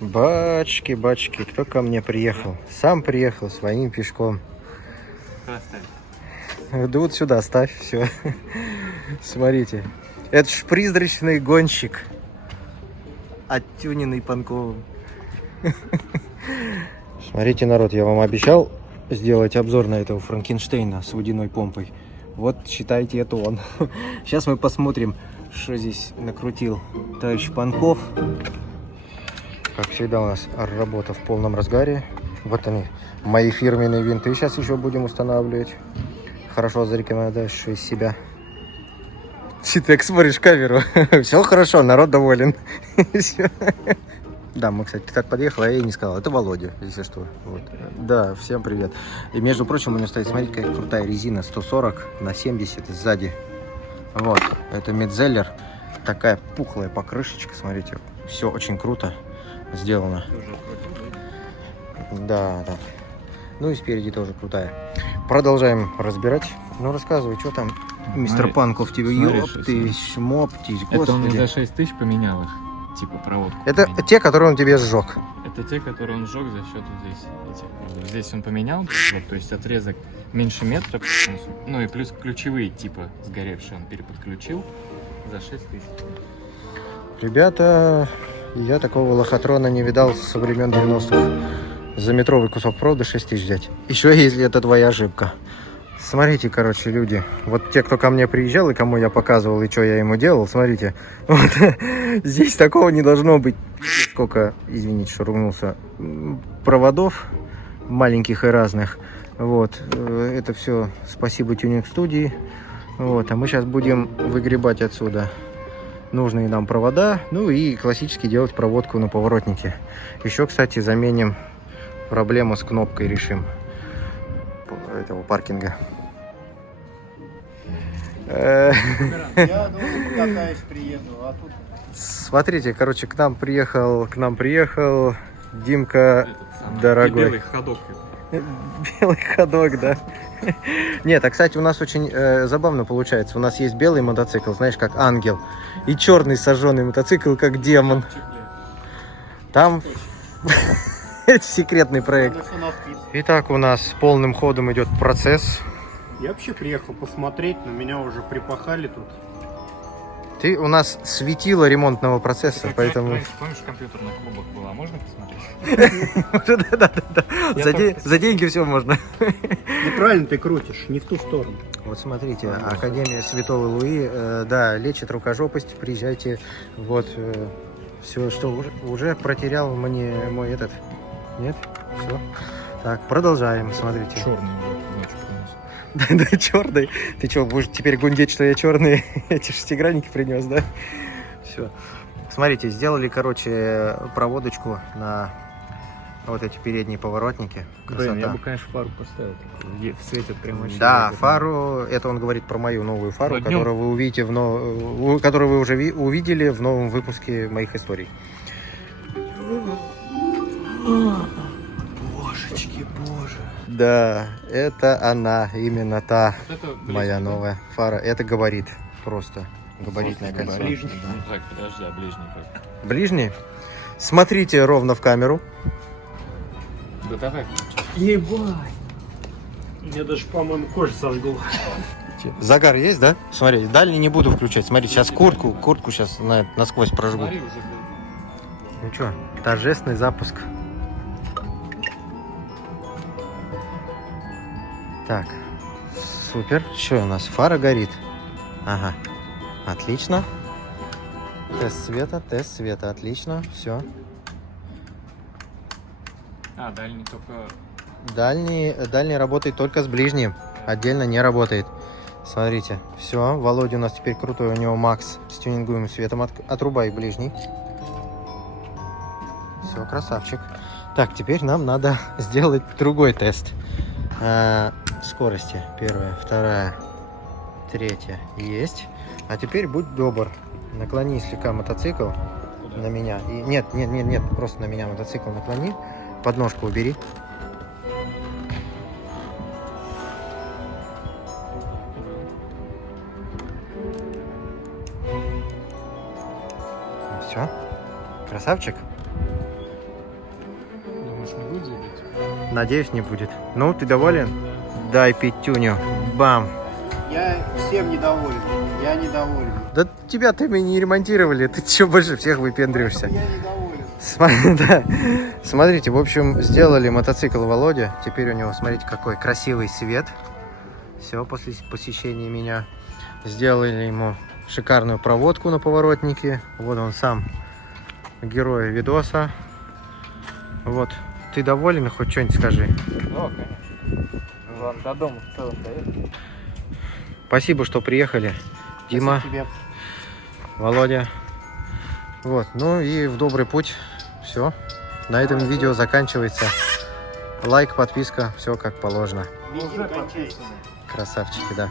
Бачки, бачки, кто ко мне приехал? Сам приехал своим пешком. Да вот сюда ставь, все. Смотрите. Это ж призрачный гонщик. Оттюненный Панковым. Смотрите, народ, я вам обещал сделать обзор на этого Франкенштейна с водяной помпой. Вот, считайте, это он. Сейчас мы посмотрим, что здесь накрутил товарищ Панков. Как всегда, у нас работа в полном разгаре. Вот они, мои фирменные винты. Сейчас еще будем устанавливать. Хорошо зарекомендуешь из себя. Ты так смотришь камеру. Все хорошо, народ доволен. Да, мы, кстати, так подъехали, а я ей не сказал. Это Володя, если что. Вот. Да, всем привет. И, между прочим, у него стоит, смотрите, какая крутая резина. 140/70 сзади. Вот, это Мидзеллер. Такая пухлая покрышечка, смотрите. Все очень круто сделано. Да, да. Ну и спереди тоже крутая. Продолжаем разбирать. Ну, рассказывай, что там, мистер Панков, тебе ёптысь, моптись, господи. Это он за 6 тысяч поменял их, типа проводку. Это поменял. те, которые он тебе сжег. Это те, которые он сжег за счет вот здесь этих проводов. Здесь он поменял, вот, то есть отрезок меньше метра, ну и плюс ключевые типа сгоревшие он переподключил за 6 тысяч. Ребята, я такого лохотрона не видал со времен 90-х. За метровый кусок провода 6 тысяч взять. Еще если это твоя ошибка. Смотрите, короче, люди. Вот те, кто ко мне приезжал и кому я показывал, и что я ему делал, смотрите. Вот, здесь такого не должно быть. Сколько, извините, что ругнулся, проводов маленьких и разных. Вот. Это все спасибо тюнинг-студии. Вот. А мы сейчас будем выгребать отсюда нужные нам провода. Ну и классически делать проводку на поворотнике. Еще, кстати, заменим проблему с кнопкой, решим этого паркинга. Я думаю, покатаюсь, приеду, а тут... Смотрите, короче, к нам приехал Димка дорогой. Белый ходок. Белый ходок, да. Нет, а кстати, у нас очень забавно получается. У нас есть белый мотоцикл, знаешь, как ангел, и черный сожженный мотоцикл, как демон. Там это секретный проект. Итак, у нас полным ходом идет процесс. Я вообще приехал посмотреть, но меня уже припахали тут. Ты у нас светило ремонтного процесса, поэтому... Помнишь, компьютер на клубах была? Можно посмотреть? Да. За деньги все можно. Неправильно ты крутишь, не в ту сторону. Вот смотрите, Академия Святого Луи, да, лечит рукожопость, приезжайте. Вот, все, что уже протерял мне мой этот... Нет? Все. Так, продолжаем, смотрите. Черный ночью принес. Да, черный. Ты что, будешь теперь гундеть, что я черные эти шестигранники принес, да? Все. Смотрите, сделали, короче, проводочку на вот эти передние поворотники. Красота. Блин, я бы, конечно, фару поставил. Светит прямо вообще. Да, фару, это он говорит про мою новую фару, которую вы увидите которую вы уже увидели в новом выпуске моих историй. Божечки, боже. Да, это она, именно та Вот это моя новая фара. Это габарит, просто габаритное кольцо. Ближний. Ну, так, подожди, а ближний как? Ближний? Смотрите ровно в камеру. Да давай. Ебать. Мне даже, по-моему, кожу сожгло. Загар есть, да? Смотри, дальний не буду включать. Смотри, сейчас куртку сейчас насквозь прожгу. Смотри, уже, Ну что, торжественный запуск. Так, супер. Что у нас? Фара горит. Ага, отлично. Тест света, отлично. Все. А, дальний только... Дальний работает только с ближним. Отдельно не работает. Смотрите, все. Володя у нас теперь крутой. У него Макс с тюнингуемым светом. Отрубай ближний. Все, красавчик. Так, теперь нам надо сделать другой тест. Скорости. Первая, вторая, третья. Есть. А теперь будь добр. Наклони слегка мотоцикл на меня. И... Нет. Просто на меня мотоцикл наклони. Подножку убери. Все. Красавчик. думаешь, не будет забить? Надеюсь, не будет. Ну, ты доволен? Дай пятюню. Бам. Я всем недоволен. Я недоволен. Да тебя-то мы не ремонтировали. Ты что больше всех выпендриваешься? Я недоволен. Да. Смотрите, в общем, сделали мотоцикл Володя. Теперь у него, смотрите, какой красивый свет. Все, после посещения меня. Сделали ему шикарную проводку на поворотнике. Вот он сам, герой видоса. Вот. Ты доволен? Хоть что-нибудь скажи. Да, конечно. Ладно, до дома в целом доехали. Спасибо, что приехали. Дима, Спасибо тебе. Володя. Вот. Ну и в добрый путь. Все. На этом видео заканчивается. Лайк, подписка, все как положено. Уже подписано. Красавчики, да.